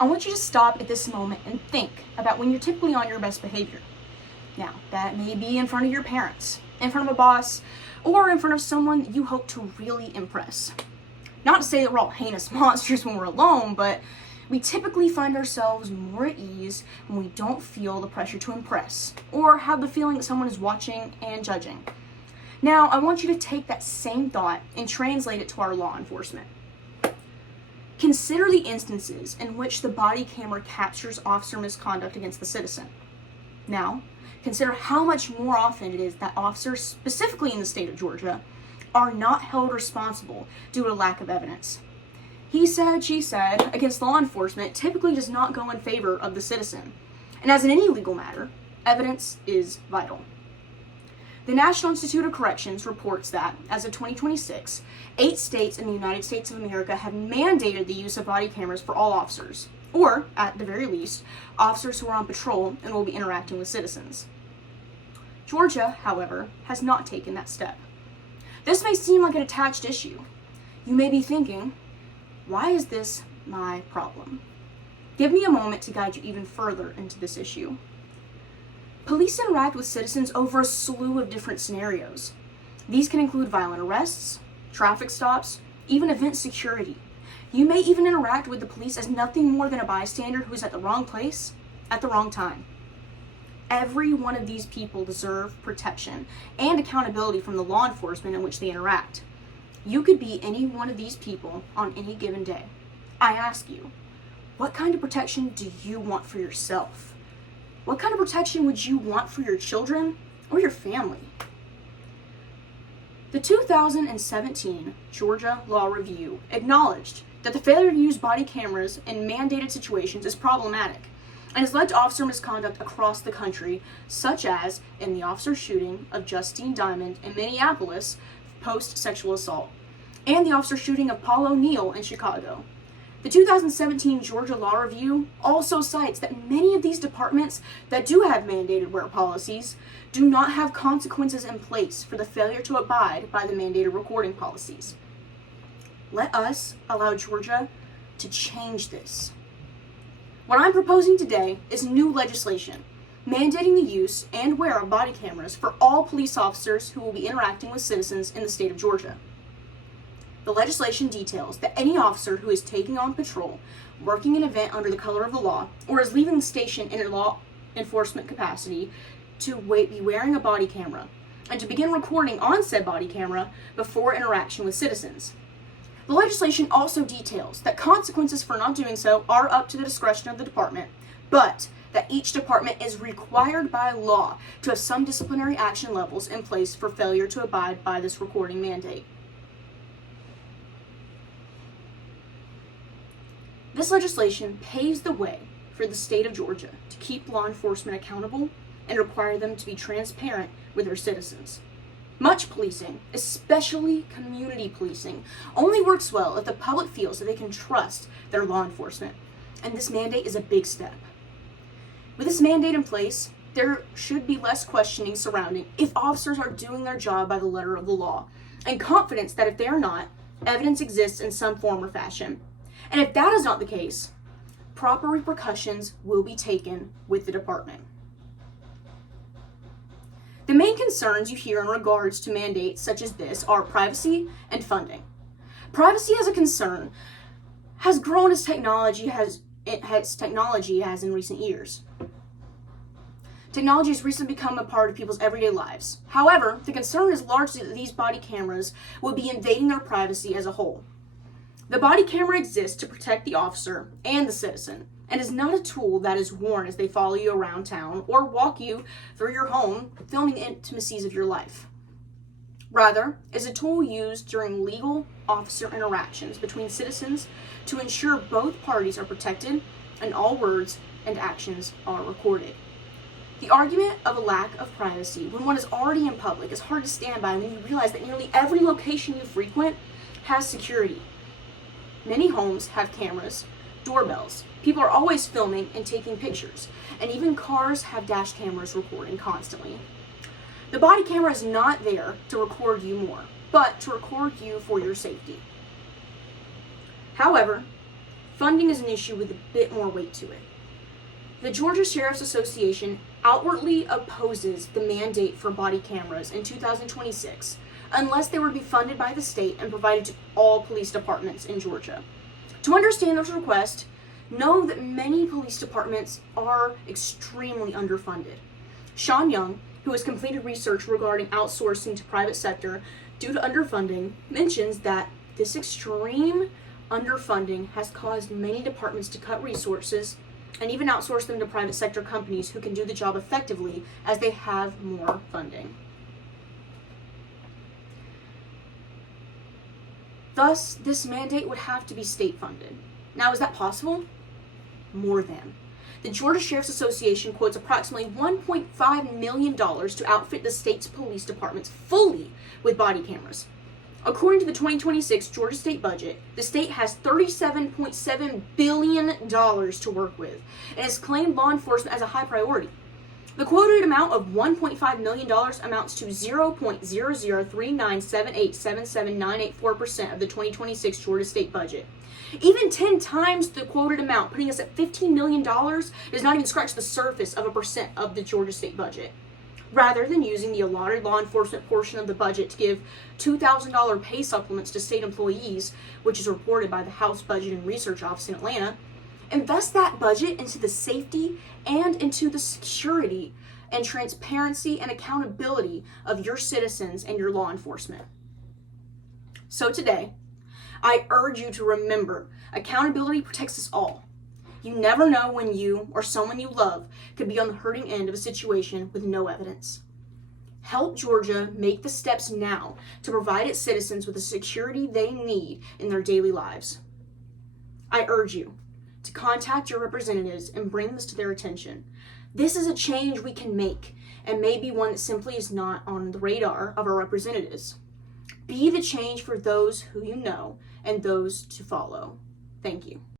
I want you to stop at this moment and think about when you're typically on your best behavior. Now, that may be in front of your parents, in front of a boss, or in front of someone you hope to really impress. Not to say that we're all heinous monsters when we're alone, but we typically find ourselves more at ease when we don't feel the pressure to impress, or have the feeling that someone is watching and judging. Now, I want you to take that same thought and translate it to our law enforcement. Consider the instances in which the body camera captures officer misconduct against the citizen. Now, consider how much more often it is that officers, specifically in the state of Georgia, are not held responsible due to lack of evidence. He said, she said, against law enforcement typically does not go in favor of the citizen. And as in any legal matter, evidence is vital. The National Institute of Corrections reports that, as of 2026, 8 states in the United States of America have mandated the use of body cameras for all officers, or, at the very least, officers who are on patrol and will be interacting with citizens. Georgia, however, has not taken that step. This may seem like a detached issue. You may be thinking, why is this my problem? Give me a moment to guide you even further into this issue. Police interact with citizens over a slew of different scenarios. These can include violent arrests, traffic stops, even event security. You may even interact with the police as nothing more than a bystander who is at the wrong place at the wrong time. Every one of these people deserve protection and accountability from the law enforcement in which they interact. You could be any one of these people on any given day. I ask you, what kind of protection do you want for yourself? What kind of protection would you want for your children or your family? The 2017 Georgia Law Review acknowledged that the failure to use body cameras in mandated situations is problematic and has led to officer misconduct across the country, such as in the officer shooting of Justine Diamond in Minneapolis post-sexual assault, and the officer shooting of Paul O'Neill in Chicago. The 2017 Georgia Law Review also cites that many of these departments that do have mandated wear policies do not have consequences in place for the failure to abide by the mandated recording policies. Let us allow Georgia to change this. What I'm proposing today is new legislation mandating the use and wear of body cameras for all police officers who will be interacting with citizens in the state of Georgia. The legislation details that any officer who is taking on patrol, working an event under the color of the law, or is leaving the station in a law enforcement capacity to be wearing a body camera, and to begin recording on said body camera before interaction with citizens. The legislation also details that consequences for not doing so are up to the discretion of the department, but that each department is required by law to have some disciplinary action levels in place for failure to abide by this recording mandate. This legislation paves the way for the state of Georgia to keep law enforcement accountable and require them to be transparent with their citizens. Much policing, especially community policing, only works well if the public feels that they can trust their law enforcement, and this mandate is a big step. With this mandate in place, there should be less questioning surrounding if officers are doing their job by the letter of the law, and confidence that if they are not, evidence exists in some form or fashion. And if that is not the case, proper repercussions will be taken with the department. The main concerns you hear in regards to mandates such as this are privacy and funding. Privacy as a concern has grown as technology has in recent years. Technology has recently become a part of people's everyday lives. However, the concern is largely that these body cameras will be invading their privacy as a whole. The body camera exists to protect the officer and the citizen, and is not a tool that is worn as they follow you around town or walk you through your home, filming the intimacies of your life. Rather, is a tool used during legal officer interactions between citizens to ensure both parties are protected and all words and actions are recorded. The argument of a lack of privacy when one is already in public is hard to stand by when you realize that nearly every location you frequent has security. Many homes have cameras, doorbells. People are always filming and taking pictures, and even cars have dash cameras recording constantly. The body camera is not there to record you more, but to record you for your safety. However, funding is an issue with a bit more weight to it. The Georgia Sheriff's Association outwardly opposes the mandate for body cameras in 2026 unless they were to be funded by the state and provided to all police departments in Georgia. To understand this request, know that many police departments are extremely underfunded. Sean Young, who has completed research regarding outsourcing to private sector due to underfunding, mentions that this extreme underfunding has caused many departments to cut resources and even outsource them to private sector companies who can do the job effectively as they have more funding. Thus, this mandate would have to be state funded. Now, is that possible? More than. The Georgia Sheriff's Association quotes approximately $1.5 million to outfit the state's police departments fully with body cameras. According to the 2026 Georgia state budget, the state has $37.7 billion to work with and has claimed law enforcement as a high priority. The quoted amount of $1.5 million amounts to 0.0039787798.4% of the 2026 Georgia state budget. Even 10 times the quoted amount, putting us at $15 million, does not even scratch the surface of a percent of the Georgia state budget. Rather than using the allotted law enforcement portion of the budget to give $2,000 pay supplements to state employees, which is reported by the House Budget and Research Office in Atlanta, invest that budget into the safety and into the security and transparency and accountability of your citizens and your law enforcement. So today, I urge you to remember, accountability protects us all. You never know when you or someone you love could be on the hurting end of a situation with no evidence. Help Georgia make the steps now to provide its citizens with the security they need in their daily lives. I urge you to contact your representatives and bring this to their attention. This is a change we can make, and maybe one that simply is not on the radar of our representatives. Be the change for those who you know and those to follow. Thank you.